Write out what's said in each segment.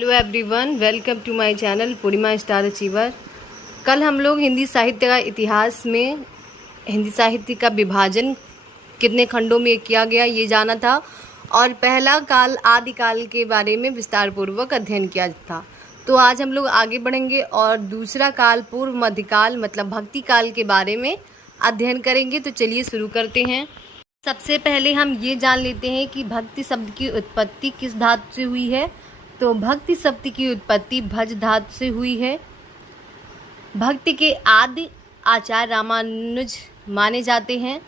Hello everyone, welcome to my channel Purnima star achiever. कल हम लोग हिंदी साहित्य का इतिहास में हिंदी साहित्य का विभाजन कितने खंडों में किया गया ये जाना था और पहला काल आदिकाल के बारे में विस्तार पूर्वक अध्ययन किया था। तो आज हम लोग आगे बढ़ेंगे और दूसरा काल पूर्व मध्यकाल मतलब भक्ति काल के बारे में अध्ययन करेंगे। तो चलिए शुरू करते हैं। सबसे पहले हम ये जान लेते हैं कि भक्ति शब्द की उत्पत्ति किस धातु से हुई है। तो भक्ति शब्द की उत्पत्ति भज धातु से हुई है। भक्ति के आदि आचार्य रामानुज माने जाते हैं।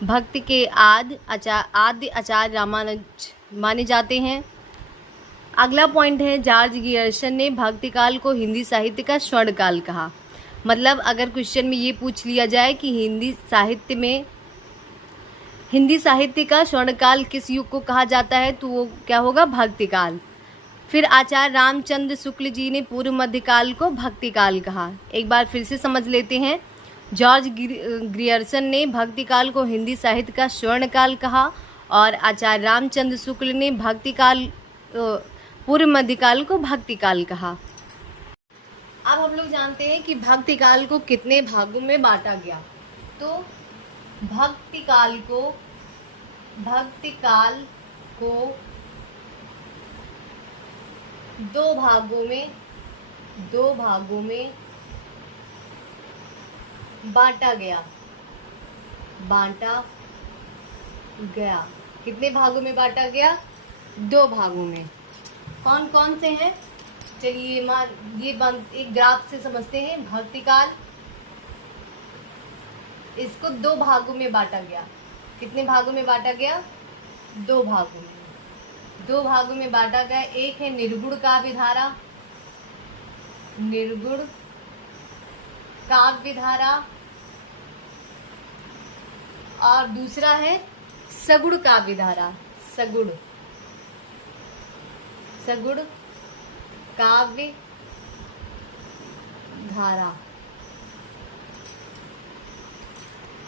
भक्ति के आदि आचार्य रामानुज माने जाते हैं। अगला पॉइंट है, जॉर्ज गियर्सन ने भक्ति काल को हिंदी साहित्य का स्वर्ण काल कहा। मतलब अगर क्वेश्चन में ये पूछ लिया जाए कि हिंदी साहित्य का स्वर्ण काल किस युग को कहा जाता है तो वो क्या होगा, भक्ति काल। फिर आचार्य रामचंद्र शुक्ल जी ने पूर्व मध्यकाल को भक्ति काल कहा। एक बार फिर से समझ लेते हैं। जॉर्ज ग्रियर्सन ने भक्ति काल को हिंदी साहित्य का स्वर्ण काल कहा और आचार्य रामचंद्र शुक्ल ने भक्ति काल पूर्व मध्यकाल को भक्ति काल कहा। अब हम लोग जानते हैं कि भक्ति काल को कितने भागों में बांटा गया। तो भक्ति काल को दो भागों में बांटा गया। कितने भागों में बांटा गया? 2 भागों में। कौन कौन से हैं? चलिए एक ग्राफ से समझते हैं। भक्ति काल, इसको 2 भागों में बांटा गया। कितने भागों में बांटा गया? 2 भागों में। 2 भागों में बांटा गया। एक है निर्गुण काव्य धारा और दूसरा है सगुण काव्य धारा। सगुण काव्य धारा,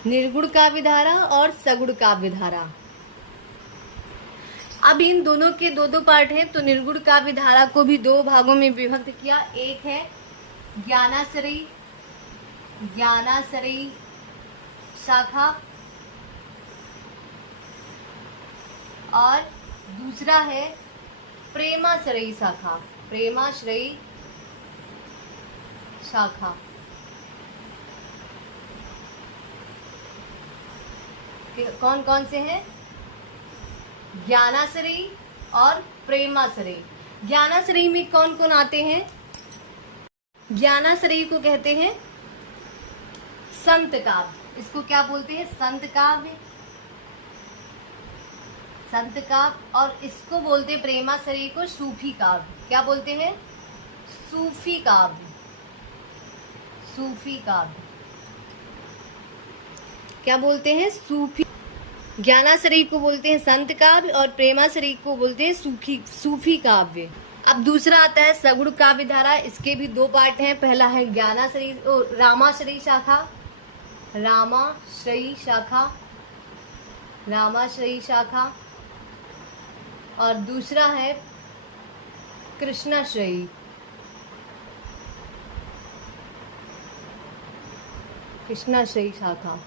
निर्गुण काव्य धारा और सगुण काव्य धारा। अब इन दोनों के 2-2 पार्ट हैं। तो निर्गुण काव्य धारा को भी 2 भागों में विभक्त किया। एक है ज्ञानाश्रयी शाखा और दूसरा है प्रेमाश्रयी शाखा। कौन कौन से हैं? ज्ञानाश्रयी और प्रेमाश्रयी। ज्ञानाश्रयी में कौन कौन आते हैं? ज्ञानाश्रयी को कहते हैं संत काव्य। इसको क्या बोलते हैं? संत काव्य। और इसको बोलते हैं प्रेमाश्रयी को सूफी काव्य। क्या बोलते हैं? सूफी काव्य। क्या बोलते हैं? सूफी। ज्ञानाश्रयी को बोलते हैं संत काव्य और प्रेमाश्रयी को बोलते हैं सूफी काव्य। अब दूसरा आता है सगुण काव्य धारा। इसके भी 2 पार्ट हैं। पहला है रामाश्रयी शाखा और दूसरा है कृष्णाश्रयी शाखा।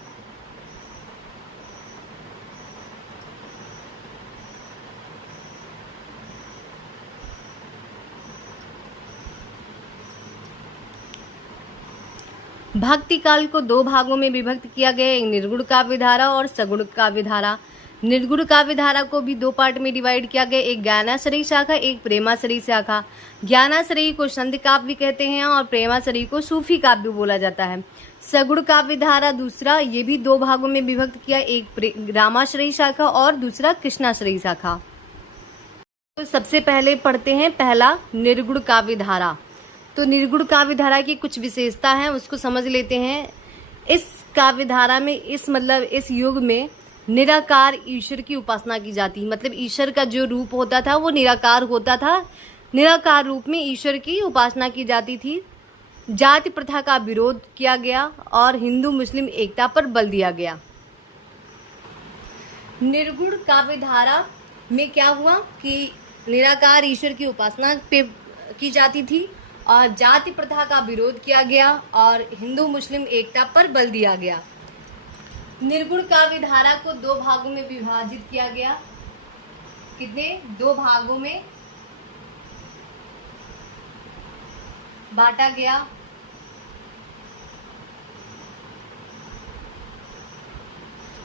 भक्ति काल को 2 भागों में विभक्त किया गया। एक निर्गुण काव्य धारा और सगुण काव्य धारा। निर्गुण काव्य धारा को भी 2 पार्ट में डिवाइड किया गया। एक ज्ञानाश्रयी शाखा, एक प्रेमाश्रयी शाखा। ज्ञानाश्रयी को संत काव्य कहते हैं और प्रेमाश्रयी को सूफी काव्य बोला जाता है। सगुण काव्य धारा दूसरा, ये भी 2 भागों में विभक्त किया। एक रामाश्रयी शाखा और दूसरा कृष्णाश्रयी शाखा। तो सबसे पहले पढ़ते हैं पहला निर्गुण काव्य धारा। तो निर्गुण काव्य धारा की कुछ विशेषता है, उसको समझ लेते हैं। इस काव्य धारा में इस युग में निराकार ईश्वर की उपासना की जाती। मतलब ईश्वर का जो रूप होता था वो निराकार होता था। निराकार रूप में ईश्वर की उपासना की जाती थी। जाति प्रथा का विरोध किया गया और हिंदू मुस्लिम एकता पर बल दिया गया। निर्गुण काव्य धारा में क्या हुआ कि निराकार ईश्वर की उपासना पे की जाती थी और जाति प्रथा का विरोध किया गया और हिंदू मुस्लिम एकता पर बल दिया गया। निर्गुण काव्य धारा को 2 भागों में विभाजित किया गया। कितने? 2 भागों में बांटा गया।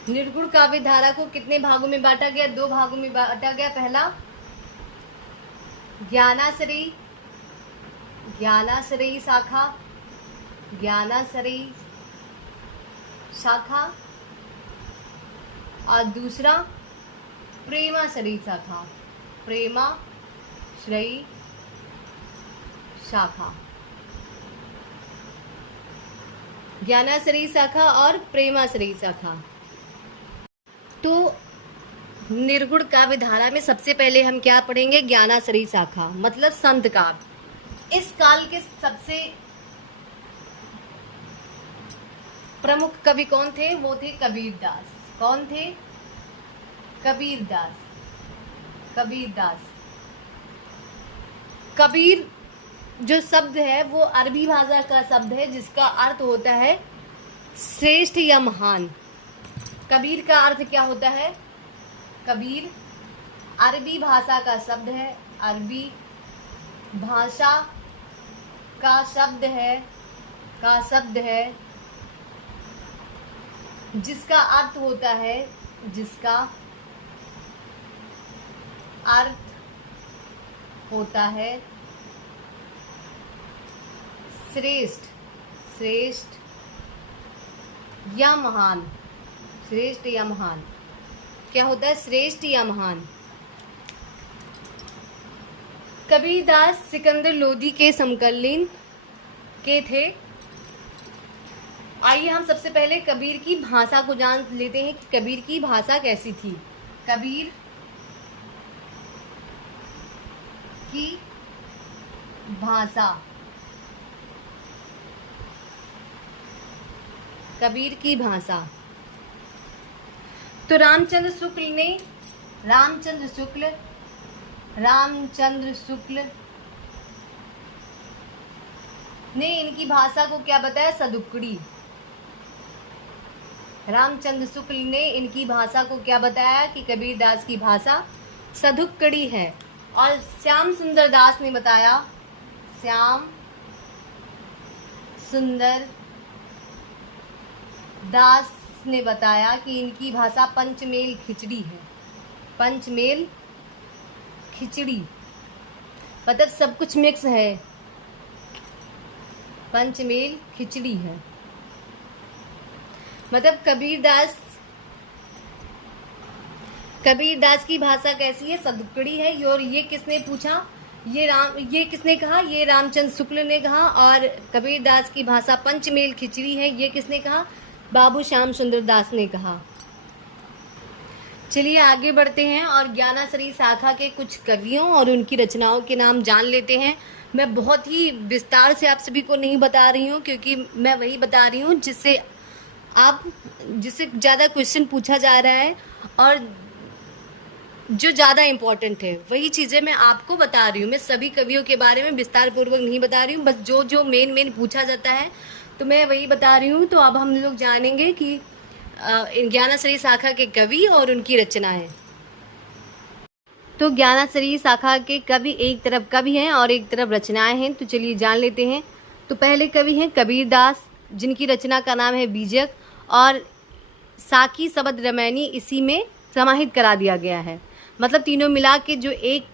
निर्गुण काव्य धारा को कितने भागों में बांटा गया? 2 भागों में बांटा गया। पहला ज्ञानाश्रयी शाखा, ज्ञानाश्रयी शाखा, और दूसरा प्रेमाश्रयी शाखा, प्रेमाश्रयी शाखा। ज्ञानाश्रयी शाखा और प्रेमाश्रयी शाखा। तो निर्गुण काव्य धारा में सबसे पहले हम क्या पढ़ेंगे? ज्ञानाश्रयी शाखा, मतलब संत काव्य। इस काल के सबसे प्रमुख कवि कौन थे? वो थे कबीरदास। कौन थे? कबीरदास। कबीरदास। कबीर जो शब्द है वो अरबी भाषा का शब्द है जिसका अर्थ होता है श्रेष्ठ या महान। कबीर का अर्थ क्या होता है? कबीर अरबी भाषा का शब्द है, अरबी भाषा का शब्द है जिसका अर्थ होता है, जिसका अर्थ होता है श्रेष्ठ, श्रेष्ठ या महान। श्रेष्ठ या महान क्या होता है? श्रेष्ठ या महान। कबीरदास सिकंदर लोदी के समकालीन के थे। आइए हम सबसे पहले कबीर की भाषा को जान लेते हैं कि कबीर की भाषा कैसी थी। कबीर की भाषा, कबीर की भाषा। तो रामचंद्र शुक्ल ने इनकी भाषा को क्या बताया? सदुक्कड़ी। रामचंद्र शुक्ल ने इनकी भाषा को क्या बताया कि कबीरदास की भाषा सदुक्कड़ी है। और श्याम सुंदर दास ने बताया, श्याम सुंदर दास ने बताया कि इनकी भाषा पंचमेल खिचड़ी है। पंचमेल खिचड़ी मतलब सब कुछ मिक्स है, पंचमेल खिचड़ी है। मतलब कबीरदास की भाषा कैसी है? सदुक्कड़ी है। और ये किसने पूछा? ये किसने कहा? ये रामचंद्र शुक्ल ने कहा। और कबीरदास की भाषा पंचमेल खिचड़ी है, ये किसने कहा? बाबू श्याम सुंदर दास ने कहा। चलिए आगे बढ़ते हैं और ज्ञानाश्रयी शाखा के कुछ कवियों और उनकी रचनाओं के नाम जान लेते हैं। मैं बहुत ही विस्तार से आप सभी को नहीं बता रही हूँ क्योंकि मैं वही बता रही हूँ जिससे ज़्यादा क्वेश्चन पूछा जा रहा है और जो ज़्यादा इम्पोर्टेंट है वही चीज़ें मैं आपको बता रही हूँ। मैं सभी कवियों के बारे में विस्तार पूर्वक नहीं बता रही हूँ, बस जो मेन पूछा जाता है तो मैं वही बता रही हूँ। तो अब हम लोग जानेंगे कि ज्ञानाश्रयी शाखा के कवि और उनकी रचनाएं। तो ज्ञानाश्रयी शाखा के कवि एक तरफ कवि हैं और एक तरफ रचनाएं हैं। तो चलिए जान लेते हैं। तो पहले कवि हैं कबीरदास, जिनकी रचना का नाम है बीजक और साकी शब्द रामायणी इसी में समाहित करा दिया गया है। मतलब तीनों मिला के जो एक,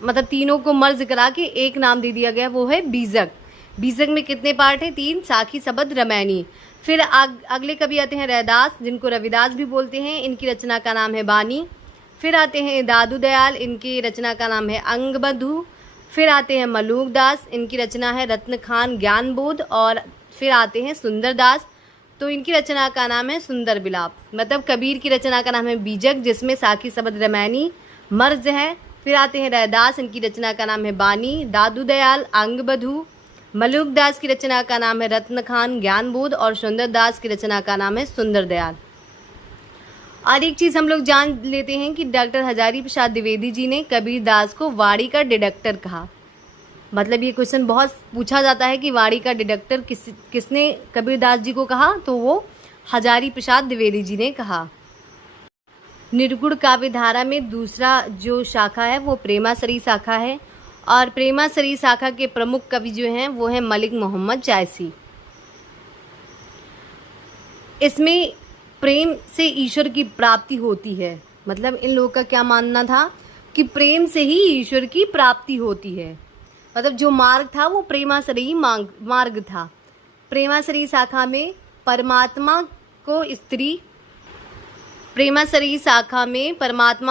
मतलब तीनों को मर्ज करा के एक नाम दे दिया गया, वो है बीजक। बीजक में कितने पार्ट हैं? 3, साखी शब्द रामायणी। फिर अगले कवि आते हैं रैदास, जिनको रविदास भी बोलते हैं, इनकी रचना का नाम है बानी। फिर आते हैं दादू दयाल, इनकी रचना का नाम है अंगबधू। फिर आते हैं मलूक दास, इनकी रचना है रत्न खान ज्ञानबोध। और फिर आते हैं सुंदर दास, तो इनकी रचना का नाम है सुंदर विलाप। मतलब कबीर की रचना का नाम है बीजक, जिसमें साखी शब्द रामायणी मर्ज है। फिर आते हैं रैदास, इनकी रचना का नाम है बानी। दादू दयाल अंगबधू। मलूक दास की रचना का नाम है रत्न खान ज्ञानबोध। और सुंदर दास की रचना का नाम है सुंदर दयाल। और एक चीज़ हम लोग जान लेते हैं कि डॉक्टर हजारी प्रसाद द्विवेदी जी ने कबीरदास को वाणी का डिडक्टर कहा। मतलब ये क्वेश्चन बहुत पूछा जाता है कि वाणी का डिडक्टर किसने कबीरदास जी को कहा, तो वो हजारी प्रसाद द्विवेदी जी ने कहा। निर्गुण काव्य धारा में दूसरा जो शाखा है वो प्रेमाश्री शाखा है, और प्रेमाश्री शाखा के प्रमुख कवि जो हैं वो हैं मलिक मोहम्मद जायसी। इसमें प्रेम से ईश्वर की प्राप्ति होती है, मतलब इन लोगों का क्या मानना था कि प्रेम से ही ईश्वर की प्राप्ति होती है, मतलब जो मार्ग था वो प्रेमाश्री मार्ग था। प्रेमाश्री शाखा में परमात्मा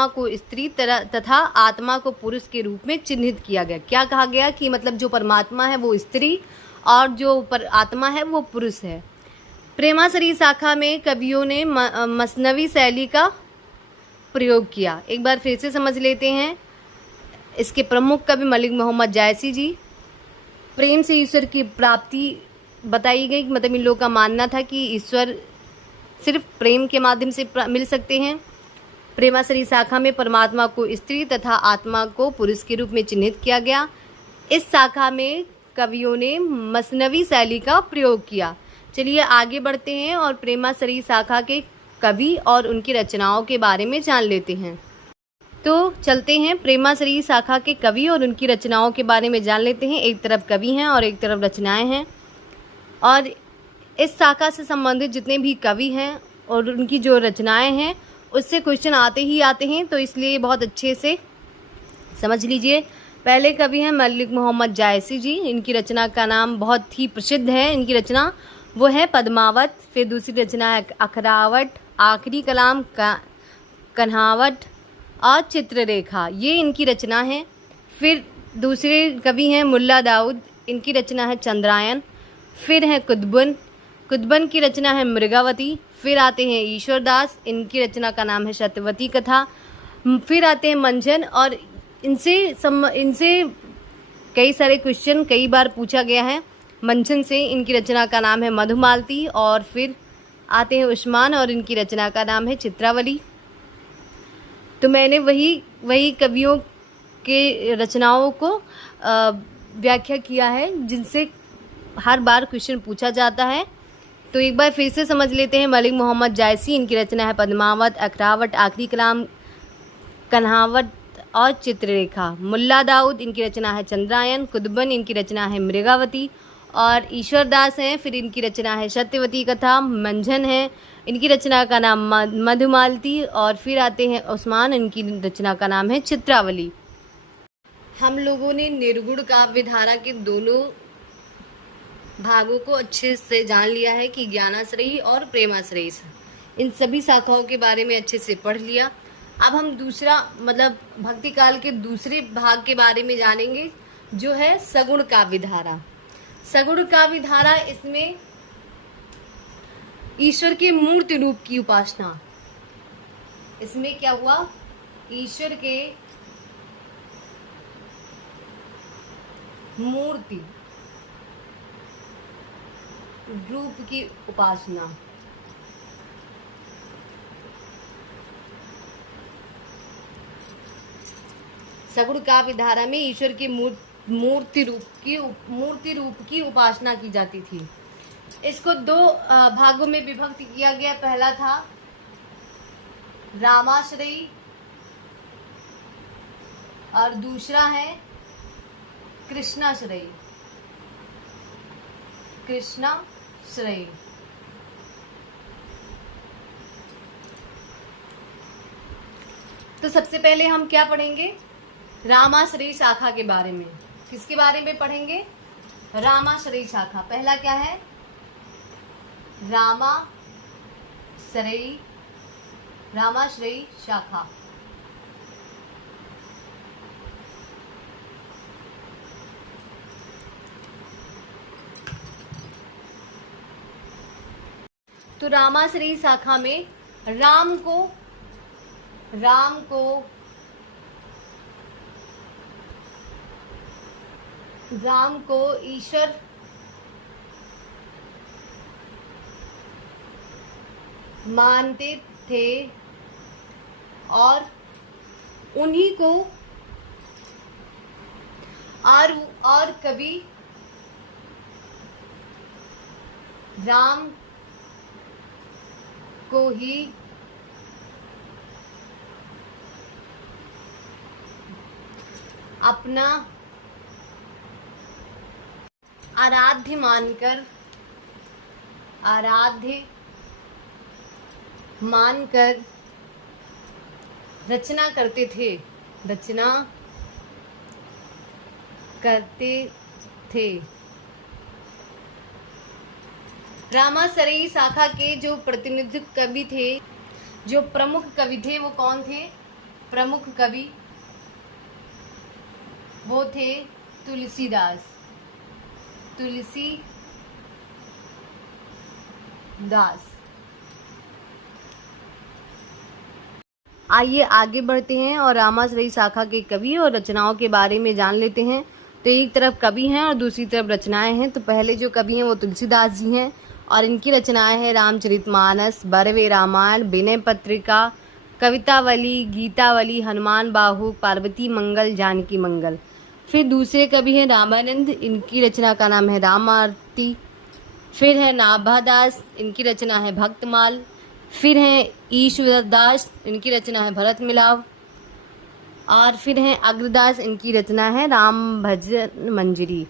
को स्त्री तथा आत्मा को पुरुष के रूप में चिन्हित किया गया। क्या कहा गया कि मतलब जो परमात्मा है वो स्त्री और जो आत्मा है वो पुरुष है। प्रेमाश्री शाखा में कवियों ने मसनवी शैली का प्रयोग किया। एक बार फिर से समझ लेते हैं। इसके प्रमुख कवि मलिक मोहम्मद जायसी जी। प्रेम से ईश्वर की प्राप्ति बताई गई, मतलब इन लोगों का मानना था कि ईश्वर सिर्फ प्रेम के माध्यम से मिल सकते हैं। प्रेमाश्री शाखा में परमात्मा को स्त्री तथा आत्मा को पुरुष के रूप में चिन्हित किया गया। इस शाखा में कवियों ने मसनवी शैली का प्रयोग किया। चलिए आगे बढ़ते हैं और प्रेमाश्री शाखा के कवि और उनकी रचनाओं के बारे में जान लेते हैं। तो चलते हैं, प्रेमाश्री शाखा के कवि और उनकी रचनाओं के बारे में जान लेते हैं। एक तरफ कवि हैं और एक तरफ रचनाएं हैं, और इस शाखा से संबंधित जितने भी कवि हैं और उनकी जो रचनाएं हैं उससे क्वेश्चन आते ही आते हैं, तो इसलिए बहुत अच्छे से समझ लीजिए। पहले कवि हैं मलिक मोहम्मद जायसी जी। इनकी रचना का नाम बहुत ही प्रसिद्ध है, इनकी रचना वो है पद्मावत। फिर दूसरी रचना है अखरावट, आखिरी कलाम कन्हावट और चित्ररेखा, ये इनकी रचना है। फिर दूसरे कवि हैं मुल्ला दाऊद, इनकी रचना है चंद्रायन। फिर है कुतुबन की रचना है मृगावती। फिर आते हैं ईश्वरदास, इनकी रचना का नाम है सत्यवती कथा। फिर आते हैं मंझन, और इनसे कई सारे क्वेश्चन कई बार पूछा गया है। मंझन से इनकी रचना का नाम है मधुमालती। और फिर आते हैं उस्मान, और इनकी रचना का नाम है चित्रावली। तो मैंने वही कवियों के रचनाओं को व्याख्या किया है जिनसे हर बार क्वेश्चन पूछा जाता है। तो एक बार फिर से समझ लेते हैं। मलिक मोहम्मद जायसी, इनकी रचना है पद्मावत, अखरावट, आखिरी कलाम कन्हावट और चित्ररेखा। मुल्ला दाऊद, इनकी रचना है चंद्रायन। कुतुबन, इनकी रचना है मृगावती। और ईश्वरदास हैं, फिर इनकी रचना है सत्यवती कथा। मंझन है, इनकी रचना का नाम मधुमालती। और फिर आते हैं उस्मान, इनकी रचना का नाम है चित्रावली। हम लोगों ने निर्गुण काव्य धारा के दोनों भागों को अच्छे से जान लिया है कि ज्ञानाश्रयी और प्रेमाश्रयी, इन सभी शाखाओं के बारे में अच्छे से पढ़ लिया। अब हम दूसरा मतलब भक्ति काल के दूसरे भाग के बारे में जानेंगे, जो है सगुण काव्य धारा। सगुण काव्य धारा, इसमें ईश्वर के मूर्ति रूप की उपासना। इसमें क्या हुआ, ईश्वर के मूर्ति रूप की उपासना। सगुण काव्य धारा में ईश्वर के मूर्ति रूप की उपासना की जाती थी। इसको दो भागों में विभक्त किया गया। पहला था रामाश्रयी और दूसरा है कृष्णाश्रयी। तो सबसे पहले हम क्या पढ़ेंगे, रामाश्रयी शाखा के बारे में। किसके बारे में पढ़ेंगे, रामाश्रयी शाखा। पहला क्या है, रामाश्रयी शाखा। तो रामाश्रयी शाखा में राम को ईश्वर मानते थे और उन्हीं को और कवि राम को ही अपना आराध्य मानकर रचना करते थे। रामासरई शाखा के जो प्रतिनिधि कवि थे, जो प्रमुख कवि थे, वो कौन थे? प्रमुख कवि वो थे तुलसीदास। आइए आगे बढ़ते हैं और रामासरई शाखा के कवि और रचनाओं के बारे में जान लेते हैं। तो एक तरफ कवि हैं और दूसरी तरफ रचनाएं हैं। तो पहले जो कवि हैं वो तुलसीदास जी हैं और इनकी रचनाएं हैं रामचरितमानस, बरवे रामायण, विनय पत्रिका, कवितावली, गीतावली, हनुमान बाहु, पार्वती मंगल, जानकी मंगल। फिर दूसरे कवि हैं रामानंद, इनकी रचना का नाम है राम आरती। फिर है नाभादास, इनकी रचना है भक्तमाल। फिर हैं ईश्वर दास, इनकी रचना है भरत मिलाप। और फिर हैं अग्रदास, इनकी रचना है राम भजन मंजरी।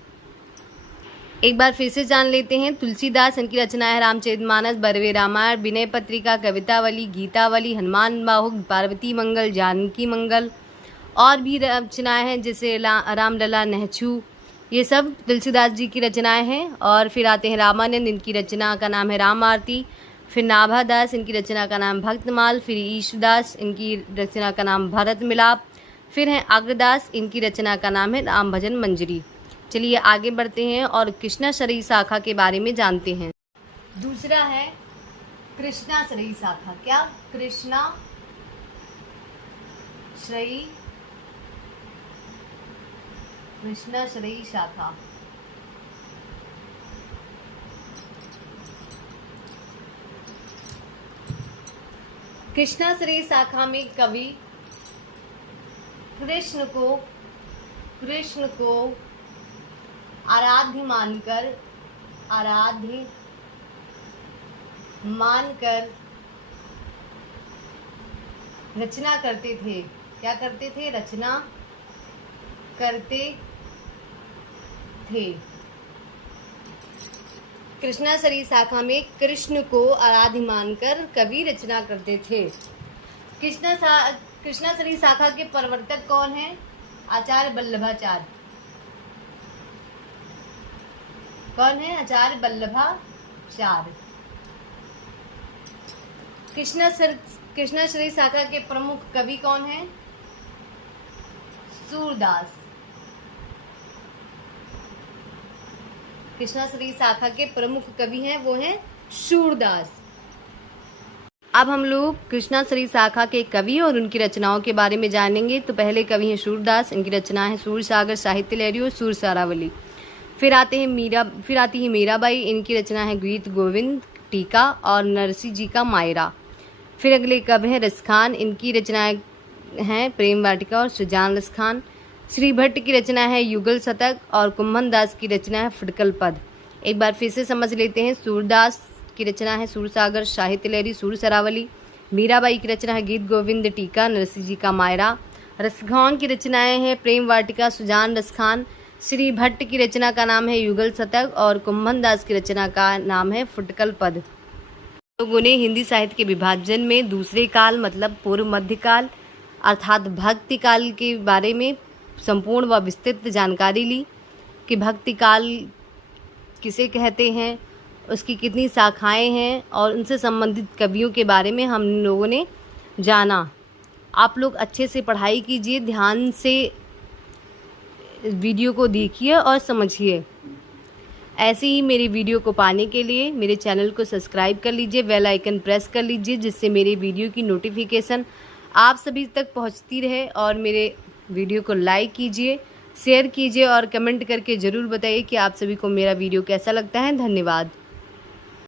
एक बार फिर से जान लेते हैं। तुलसीदास, इनकी रचना है रामचरितमानस, बरवे रामायण, विनय पत्रिका, कवितावली, गीतावली, हनुमान बाहु, पार्वती मंगल, जानकी मंगल। और भी रचनाएं हैं जैसे रामलला, नहछू, ये सब तुलसीदास जी की रचनाएं हैं। और फिर आते हैं रामानंद, इनकी रचना का नाम है राम आरती। फिर नाभादास, इनकी रचना का नाम भक्तमाल। फिर ईश्वरदास, इनकी रचना का नाम भरत मिलाप। फिर हैं अग्रदास, इनकी रचना का नाम है राम भजन मंजरी। चलिए आगे बढ़ते हैं और कृष्णाश्रयी शाखा के बारे में जानते हैं। दूसरा है कृष्णाश्रयी शाखा। क्या? कृष्णाश्रयी शाखा। कृष्णाश्रयी शाखा में कवि कृष्ण को आराध्य मानकर रचना करते थे। क्या करते थे? रचना करते थे। कृष्णाश्रयी शाखा में कृष्ण को आराध्य मानकर कवि रचना करते थे। कृष्णाश्रयी शाखा के प्रवर्तक कौन हैं? आचार्य वल्लभाचार्य। कौन है? आचार्य वल्लभाचार्य। कृष्णाश्रयी शाखा के प्रमुख कवि कौन हैं? सूरदास। कृष्णाश्रयी शाखा के प्रमुख कवि हैं वो हैं सूरदास। अब हम लोग कृष्णाश्रयी शाखा के कवि और उनकी रचनाओं के बारे में जानेंगे। तो पहले कवि हैं सूरदास, इनकी रचना है सूरसागर, साहित्य लहरी और सूर सारावली। फिर आती है मीराबाई, इनकी रचना है गीत गोविंद, टीका और नरसिंह जी का मायरा। फिर अगले कवि हैं रसखान, इनकी रचनाएं हैं प्रेम वाटिका और सुजान रसखान। श्री भट्ट की रचना है युगल शतक और कुम्भन दास की रचना है फुटकल पद। एक बार फिर से समझ लेते हैं। सूरदास की रचना है सूरसागर, साहित्य लहरी, सूर सरावली। मीराबाई की रचना है गीत गोविंद, टीका, नरसिंह जी का मायरा। रसखान की रचनाएं हैं प्रेम वाटिका, सुजान रसखान। श्री भट्ट की रचना का नाम है युगल शतक और कुम्भन दास की रचना का नाम है फुटकल पद। लोगों ने हिंदी साहित्य के विभाजन में दूसरे काल मतलब पूर्व मध्यकाल अर्थात भक्ति काल के बारे में संपूर्ण व विस्तृत जानकारी ली कि भक्ति काल किसे कहते हैं, उसकी कितनी शाखाएं हैं और उनसे संबंधित कवियों के बारे में हम लोगों ने जाना। आप लोग अच्छे से पढ़ाई कीजिए, ध्यान से वीडियो को देखिए और समझिए। ऐसे ही मेरी वीडियो को पाने के लिए मेरे चैनल को सब्सक्राइब कर लीजिए, बेल आइकन प्रेस कर लीजिए, जिससे मेरे वीडियो की नोटिफिकेशन आप सभी तक पहुंचती रहे। और मेरे वीडियो को लाइक कीजिए, शेयर कीजिए और कमेंट करके ज़रूर बताइए कि आप सभी को मेरा वीडियो कैसा लगता है। धन्यवाद।